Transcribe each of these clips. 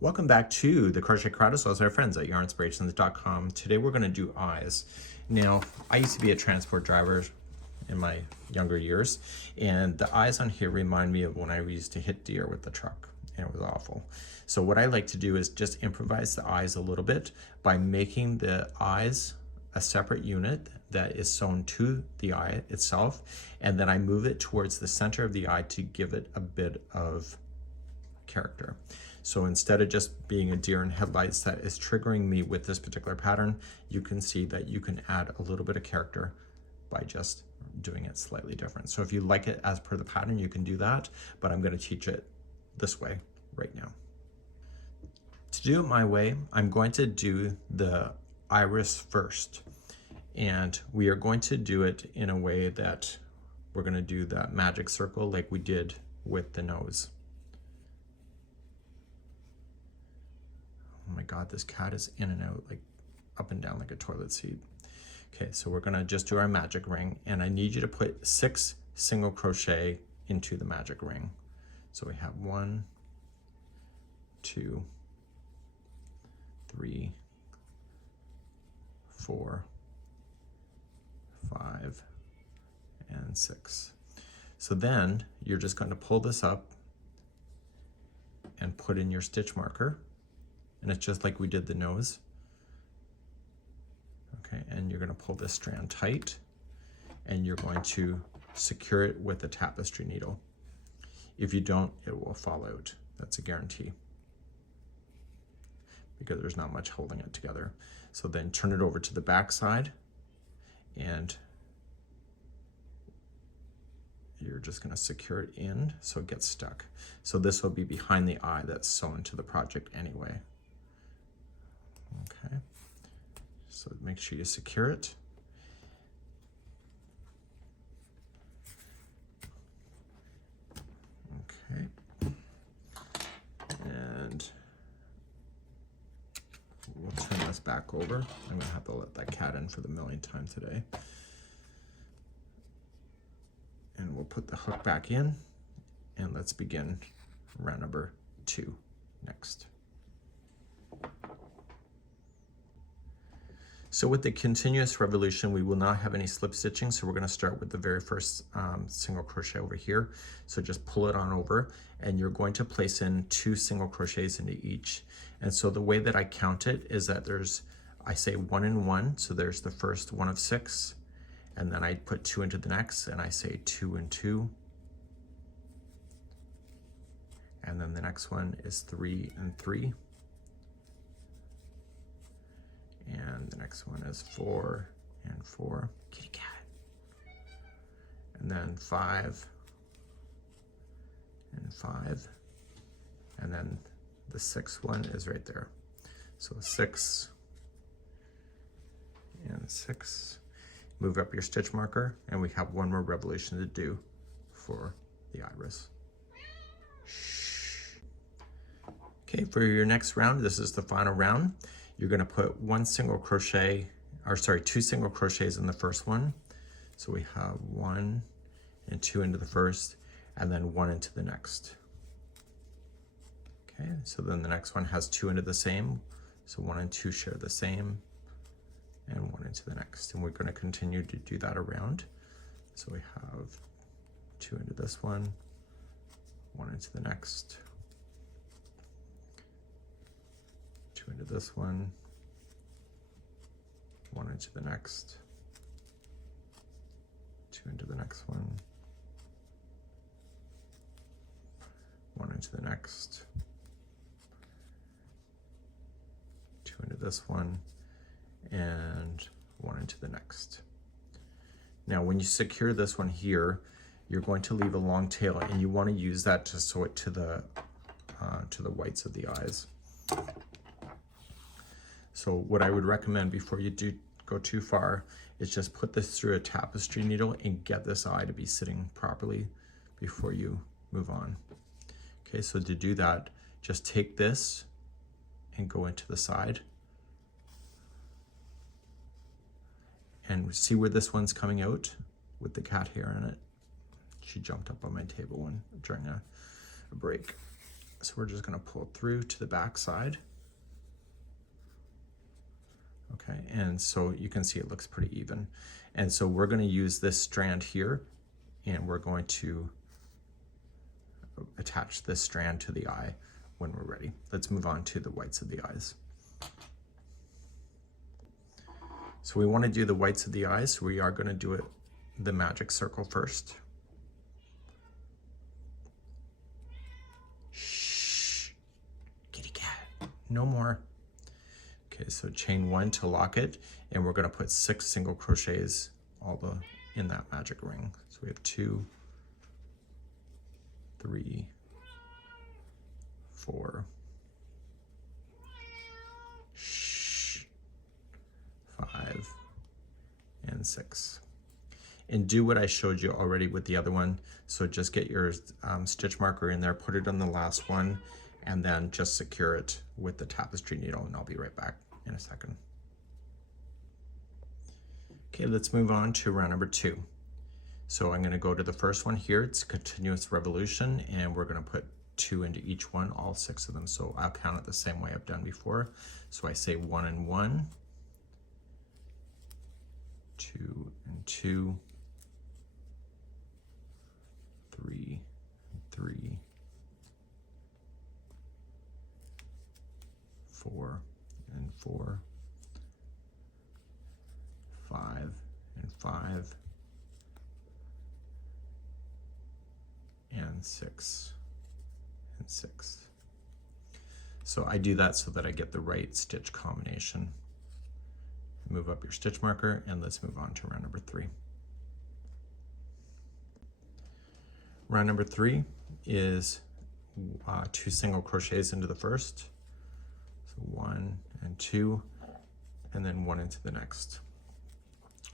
Welcome back to the Crochet Crowd as well as our friends at yarnspirations.com. Today we're going to do eyes. Now, I used to be a transport driver in my younger years, and the eyes on here remind me of when I used to hit deer with the truck, and it was awful. So what I like to do is just improvise the eyes a little bit by making the eyes a separate unit that is sewn to the eye itself, and then I move it towards the center of the eye to give it a bit of character. So instead of just being a deer in headlights that is triggering me with this particular pattern, you can see that you can add a little bit of character by just doing it slightly different. So if you like it as per the pattern, you can do that, but I'm going to teach it this way right now. To do it my way, I'm going to do the iris first, and we are going to do it in a way that we're going to do that magic circle like we did with the nose. Oh my God, this cat is in and out, like up and down like a toilet seat. Okay, so we're gonna just do our magic ring, and I need you to put 6 single crochet into the magic ring. So we have 1, 2, 3, 4, 5, and 6. So then you're just going to pull this up and put in your stitch marker. And it's just like we did the nose. Okay, and you're going to pull this strand tight, and you're going to secure it with a tapestry needle. If you don't, it will fall out. That's a guarantee, because there's not much holding it together. So then turn it over to the back side, and you're just going to secure it in so it gets stuck. So this will be behind the eye that's sewn to the project anyway. Okay, so make sure you secure it. Okay, and we'll turn this back over. I'm gonna have to let that cat in for the millionth time today. And we'll put the hook back in, and let's begin round number 2 next. So with the continuous revolution, we will not have any slip stitching. So we're going to start with the very first single crochet over here. So just pull it on over, and you're going to place in 2 single crochets into each. And so the way that I count it is that I say 1 and 1. So there's the first one of 6, and then I put 2 into the next, and I say 2 and 2. And then the next one is 3 and 3. And the next one is 4 and 4. Kitty cat. And then 5 and 5. And then the 6th one is right there. So 6 and 6. Move up your stitch marker, and we have 1 more revolution to do for the iris. Okay, for your next round, this is the final round. You're going to put 2 single crochets in the first one. So we have 1 and 2 into the first, and then 1 into the next. Okay, so then the next one has 2 into the same. So 1 and 2 share the same, and 1 into the next. And we're going to continue to do that around. So we have 2 into this one, 1 into the next, 2 into this one, 1 into the next, 2 into the next one, 1 into the next, 2 into this one, and 1 into the next. Now when you secure this one here, you're going to leave a long tail, and you want to use that to sew it to the whites of the eyes. So what I would recommend before you go too far is just put this through a tapestry needle and get this eye to be sitting properly before you move on. Okay, so to do that, just take this and go into the side. And see where this one's coming out with the cat hair in it. She jumped up on my table during a break. So we're just going to pull through to the back side. Okay, and so you can see it looks pretty even. And so we're going to use this strand here, and we're going to attach this strand to the eye when we're ready. Let's move on to the whites of the eyes. So we want to do the whites of the eyes, so we are going to do it the magic circle first. Shh, kitty cat, no more. Okay, so chain 1 to lock it, and we're going to put 6 single crochets in that magic ring. So we have 2, 3, 4, 5, and 6. And do what I showed you already with the other one. So just get your stitch marker in there, put it on the last one, and then just secure it with the tapestry needle, and I'll be right back in a second. Okay, let's move on to round number 2. So I'm going to go to the first one here. It's continuous revolution, and we're going to put 2 into each one, all 6 of them. So I'll count it the same way I've done before. So I say 1 and 1, 2 and 2, 3 and 3, 4 and 4, 5 and 5, and 6 and 6. So I do that so that I get the right stitch combination. Move up your stitch marker, and let's move on to round number 3. Round number 3 is 2 single crochets into the first. So 1 and 2, and then 1 into the next.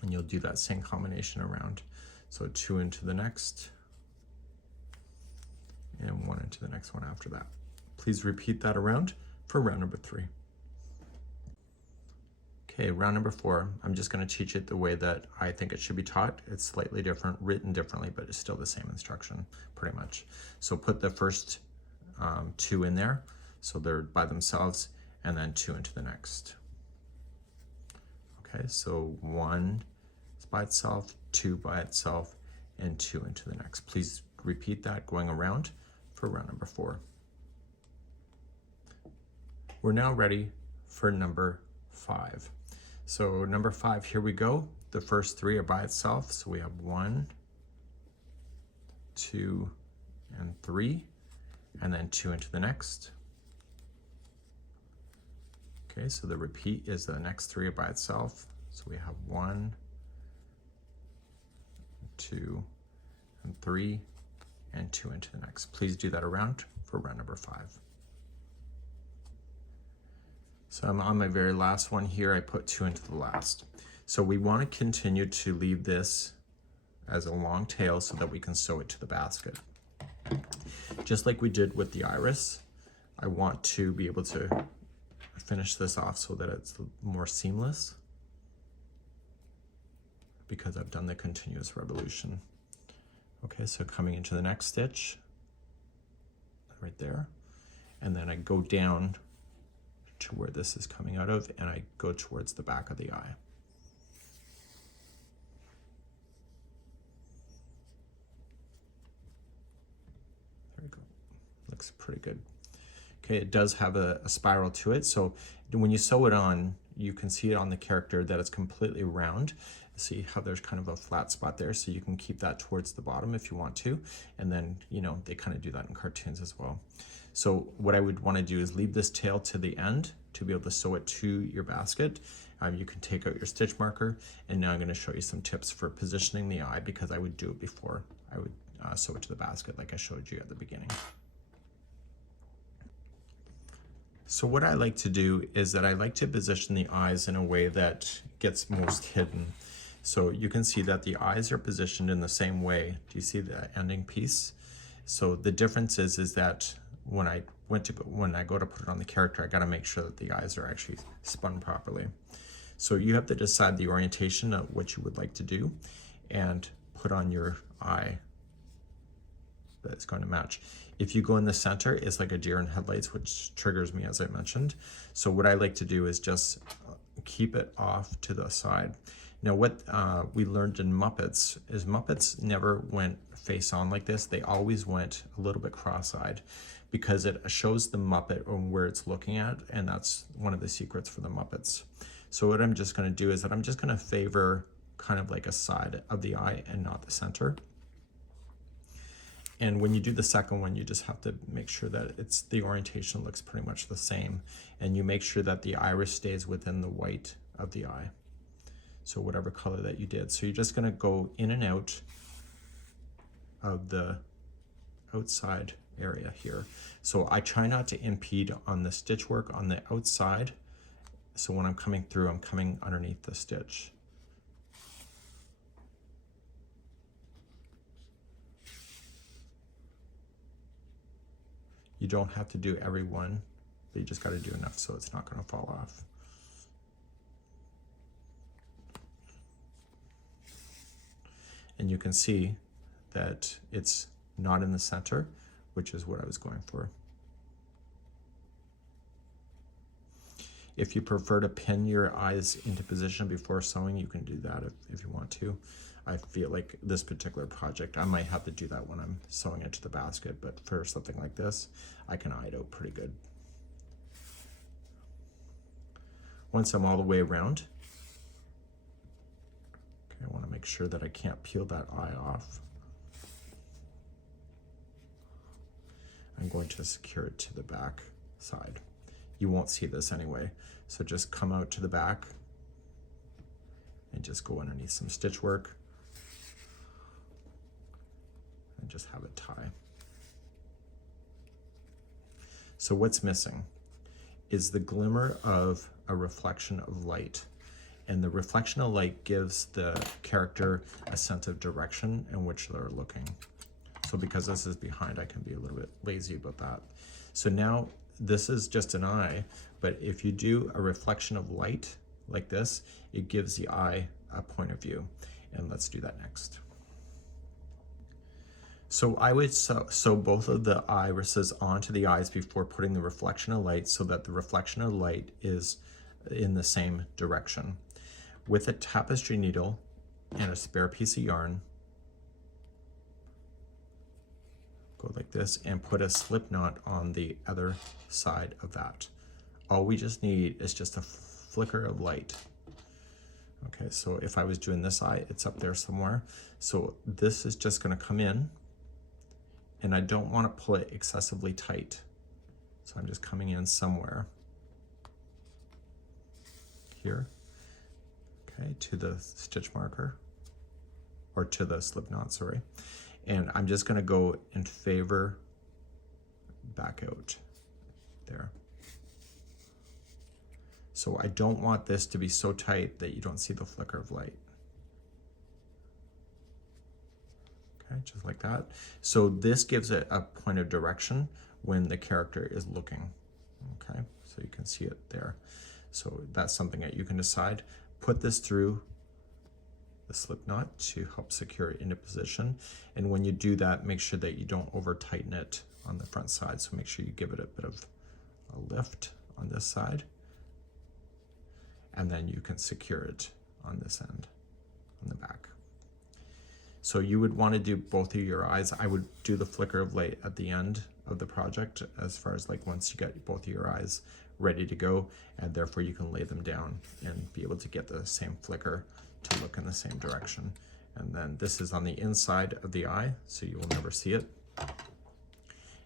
And you'll do that same combination around. So 2 into the next, and 1 into the next one after that. Please repeat that around for round number 3. Okay, round number 4, I'm just going to teach it the way that I think it should be taught. It's slightly different, written differently, but it's still the same instruction, pretty much. So put the first 2 in there, so they're by themselves, and then 2 into the next. Okay, so 1 is by itself, 2 by itself, and 2 into the next. Please repeat that going around for round number 4. We're now ready for number 5. So number 5, here we go. The first 3 are by itself. So we have 1, 2, and 3, and then 2 into the next. Okay, so the repeat is the next 3 are by itself. So we have 1, 2, and 3, and 2 into the next. Please do that around for round number 5. So I'm on my very last one here. I put 2 into the last. So we want to continue to leave this as a long tail so that we can sew it to the basket. Just like we did with the iris, I want to be able to finish this off so that it's more seamless, because I've done the continuous revolution. Okay, so coming into the next stitch, right there, and then I go down to where this is coming out of, and I go towards the back of the eye. There we go. Looks pretty good. Okay, it does have a spiral to it, so when you sew it on, you can see it on the character that it's completely round. See how there's kind of a flat spot there, so you can keep that towards the bottom if you want to, and then, you know, they kind of do that in cartoons as well. So what I would want to do is leave this tail to the end to be able to sew it to your basket. You can take out your stitch marker, and now I'm going to show you some tips for positioning the eye, because I would do it before I would sew it to the basket like I showed you at the beginning. So what I like to do is that I like to position the eyes in a way that gets most hidden. So you can see that the eyes are positioned in the same way. Do you see the ending piece? So the difference is that when I go to put it on the character, I got to make sure that the eyes are actually spun properly. So you have to decide the orientation of what you would like to do and put on your eye that it's going to match. If you go in the center, it's like a deer in headlights, which triggers me, as I mentioned. So what I like to do is just keep it off to the side. Now what we learned in Muppets is Muppets never went face on like this. They always went a little bit cross-eyed because it shows the Muppet on where it's looking at, and that's one of the secrets for the Muppets. So what I'm just going to do is that I'm just going to favor kind of like a side of the eye and not the center. And when you do the second one, you just have to make sure that the orientation looks pretty much the same, and you make sure that the iris stays within the white of the eye. So whatever color that you did. So you're just going to go in and out of the outside area here. So I try not to impede on the stitch work on the outside. So when I'm coming through, I'm coming underneath the stitch. You don't have to do every one, but you just got to do enough so it's not going to fall off. And you can see that it's not in the center, which is what I was going for. If you prefer to pin your eyes into position before sewing, you can do that if you want to. I feel like this particular project, I might have to do that when I'm sewing into the basket, but for something like this, I can eye it out pretty good. Once I'm all the way around, okay, I want to make sure that I can't peel that eye off. I'm going to secure it to the back side. You won't see this anyway, so just come out to the back and just go underneath some stitch work and just have it tie. So what's missing is the glimmer of a reflection of light, and the reflection of light gives the character a sense of direction in which they're looking. So because this is behind, I can be a little bit lazy about that. So now this is just an eye, but if you do a reflection of light like this, it gives the eye a point of view. And let's do that next. So I would sew both of the irises onto the eyes before putting the reflection of light so that the reflection of light is in the same direction. With a tapestry needle and a spare piece of yarn, go like this and put a slip knot on the other side of that. All we just need is just a flicker of light. Okay, so if I was doing this eye, it's up there somewhere. So this is just going to come in, and I don't want to pull it excessively tight. So I'm just coming in somewhere here, okay, to the stitch marker, or to the slip knot, sorry. And I'm just going to go and favor back out there. So I don't want this to be so tight that you don't see the flicker of light. Okay, just like that. So this gives it a point of direction when the character is looking. Okay, so you can see it there. So that's something that you can decide. Put this through the slip knot to help secure it into position. And when you do that, make sure that you don't over tighten it on the front side. So make sure you give it a bit of a lift on this side. And then you can secure it on this end, on the back. So you would want to do both of your eyes. I would do the flicker of light at the end of the project, as far as like once you get both of your eyes ready to go, and therefore you can lay them down and be able to get the same flicker to look in the same direction. And then this is on the inside of the eye, so you will never see it.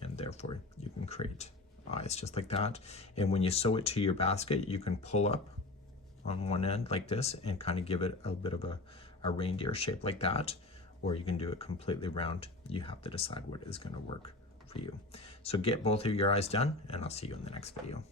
And therefore you can create eyes just like that. And when you sew it to your basket, you can pull up on one end like this and kind of give it a bit of a reindeer shape like that, or you can do it completely round. You have to decide what is going to work for you. So get both of your eyes done, and I'll see you in the next video.